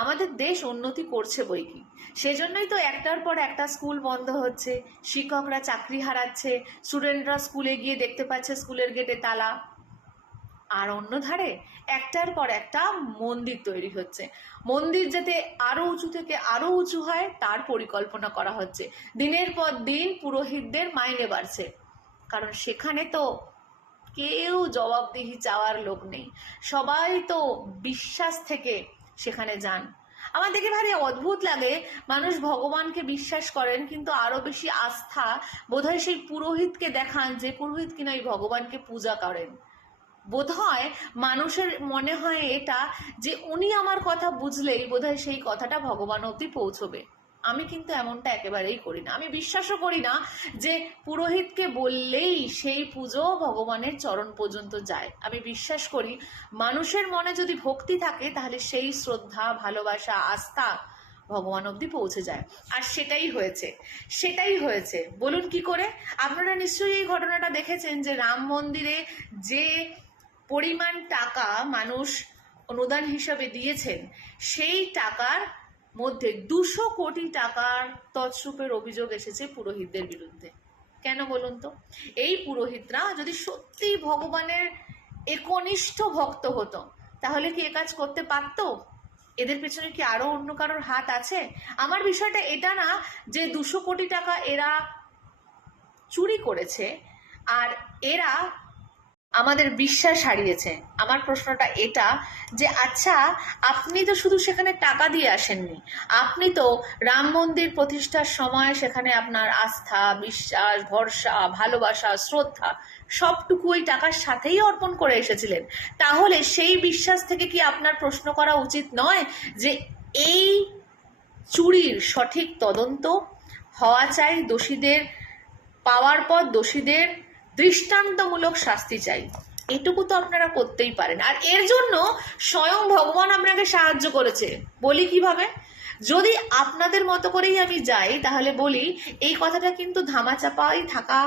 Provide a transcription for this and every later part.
আমাদের দেশ উন্নতি করছে বই কি, সেজন্যই তো একটার পর একটা স্কুল বন্ধ হচ্ছে, শিক্ষকরা চাকরি হারাচ্ছে, স্টুডেন্টরা স্কুলে গিয়ে দেখতে পাচ্ছে স্কুলের গেটে তালা। আর অন্য ধারে একটার পর একটা মন্দির তৈরি হচ্ছে, মন্দির যাতে আরো উঁচু থেকে আরো উঁচু হয় তার পরিকল্পনা করা হচ্ছে। দিনের পর দিন পুরোহিতদের মাইনে বাড়ছে, কারণ সেখানে তো কেউ জবাবদিহি চাওয়ার লোক নেই, সবাই তো বিশ্বাস থেকে সেখানে যান। আমার দেখে ভারী অদ্ভুত লাগে, মানুষ ভগবানকে বিশ্বাস করেন কিন্তু আরো বেশি আস্থা বোধহয় সেই পুরোহিতকে দেখান যে পুরোহিত কিনা এই ভগবানকে পূজা করেন। বোধহয় মানুষের মনে হয় এটা যে উনি আমার কথা বুঝলেই বোধহয় সেই কথাটা ভগবান অবধি পৌঁছবে। আমি কিন্তু এমনটা একেবারেই করি না। আমি বিশ্বাসও করি না যে পুরোহিতকে বললেই সেই পুজো ভগবানের চরণ পর্যন্ত যায়। আমি বিশ্বাস করি মানুষের মনে যদি ভক্তি থাকে তাহলে সেই শ্রদ্ধা, ভালোবাসা, আস্থা ভগবান অবধি পৌঁছে যায়। আর সেটাই হয়েছে। বলুন কি করে? আপনারা নিশ্চয়ই এই ঘটনাটা দেখেছেন যে রাম মন্দিরে যে পরিমাণ টাকা মানুষ অনুদান হিসাবে দিয়েছেন, সেই টাকার মধ্যে 200 কোটি টাকার তছরূপের অভিযোগ এসেছে পুরোহিতদের বিরুদ্ধে। কেন বলুন তো? এই পুরোহিতরা যদি সত্যি ভগবানের একনিষ্ঠ ভক্ত হতো তাহলে কি এ কাজ করতে পারতো? এদের পেছনে কি আরো অন্য কারোর হাত আছে? আমার বিষয়টা এটা না যে 200 কোটি টাকা এরা চুরি করেছে আর এরা আমাদের বিশ্বাস হারিয়েছে। আমার প্রশ্নটা এটা যে আচ্ছা, আপনি তো শুধু সেখানে টাকা দিয়ে আসেননি, আপনি তো রাম মন্দির প্রতিষ্ঠার সময় সেখানে আপনার আস্থা, বিশ্বাস, ভরসা, ভালোবাসা, শ্রদ্ধা সবটুকু ওই টাকার সাথেই অর্পণ করে এসেছিলেন। তাহলে সেই বিশ্বাস থেকে কি আপনার প্রশ্ন করা উচিত নয় যে এই চুরির সঠিক তদন্ত হওয়া চাই, দোষীদের পাওয়ার পর দোষীদের দৃষ্টান্তমূলক শাস্তি চাই? এটুকু তো আপনারা করতেই পারেন। আর এর জন্য স্বয়ং ভগবান আপনাকে সাহায্য করেছে। বলি কিভাবে? যদি আপনাদের মতো করেই আমি যাই তাহলে বলি এই কথাটা কিন্তু ধামাচাপাই থাকা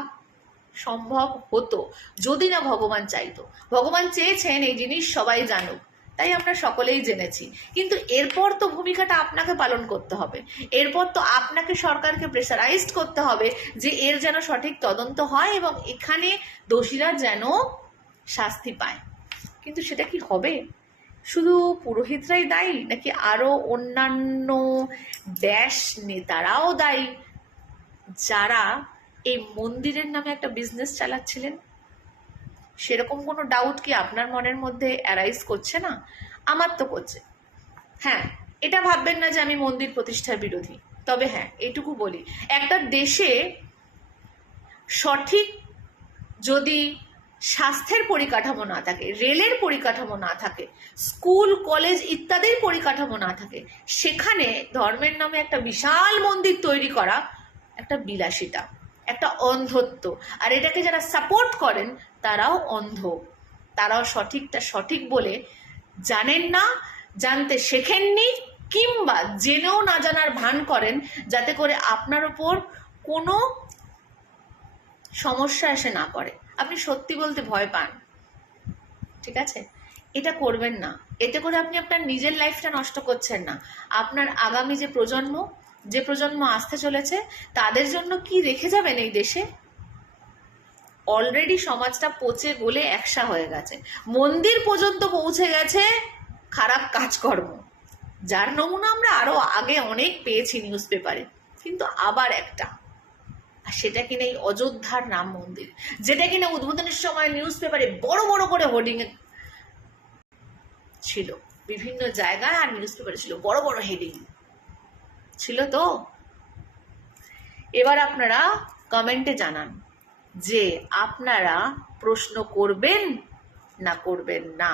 সম্ভব হতো যদি না ভগবান চাইতো। ভগবান চেয়েছেন এই জিনিস সবাই জানুক, তাই আমরা সকলেই জেনেছি। কিন্তু এরপর তো ভূমিকাটা আপনাকে পালন করতে হবে, এরপর তো আপনাকে সরকারকে প্রেসারাইজড করতে হবে যে এর যেন সঠিক তদন্ত হয় এবং এখানে দোষীরা যেন শাস্তি পায়। কিন্তু সেটা কি হবে? শুধু পুরোহিতরাই দায়ী নাকি আরো অন্যান্য দেশ নেতারাও দায়ী যারা এই মন্দিরের নামে একটা বিজনেস চালাচ্ছিলেন? সেরকম কোনো ডাউট কি আপনার মনের মধ্যে অ্যারাইজ করছে না? আমার তো করছে। হ্যাঁ, এটা ভাববেন না যে আমি মন্দির প্রতিষ্ঠার বিরোধী, তবে হ্যাঁ এইটুকু বলি, একটা দেশে সঠিক যদি স্বাস্থ্যের পরিকাঠামো না থাকে, রেলের পরিকাঠামো না থাকে, স্কুল কলেজ ইত্যাদির পরিকাঠামো না থাকে, সেখানে ধর্মের নামে একটা বিশাল মন্দির তৈরি করা একটা বিলাসিতা, একটা অন্ধত্ব। আর এটাকে যারা সাপোর্ট করেন তারাও অন্ধ, তারাও সঠিকটা সঠিক বলে জানেন না, জানতে শেখেননি, কিংবা জেনেও না জানার ভান করেন যাতে করে আপনার উপর কোনো সমস্যা এসে না পড়ে, আপনি সত্যি বলতে ভয় পান। ঠিক আছে? এটা করবেন না। এতে করে আপনি আপনার নিজের লাইফটা নষ্ট করছেন না, আপনার আগামী যে প্রজন্ম আসতে চলেছে তাদের জন্য কি রেখে যাবেন এই দেশে? অলরেডি সমাজটা পচে গলে একসা হয়ে গেছে, মন্দির পর্যন্ত পৌঁছে গেছে খারাপ কাজকর্ম, যার নমুনা আমরা আরো আগে অনেক পেয়েছি নিউজ পেপারে। কিন্তু আবার একটা, আর সেটা কিনা এই অযোধ্যার রাম মন্দির, যেটা কিনা উদ্বোধনের সময় নিউজ পেপারে বড় বড় করে হোর্ডিং ছিল, বিভিন্ন জায়গায় আর নিউজ পেপারে ছিল বড় বড় হেডিং ছিল। তো এবার আপনারা কমেন্টে জানান যে আপনারা প্রশ্ন করবেন না করবেন না।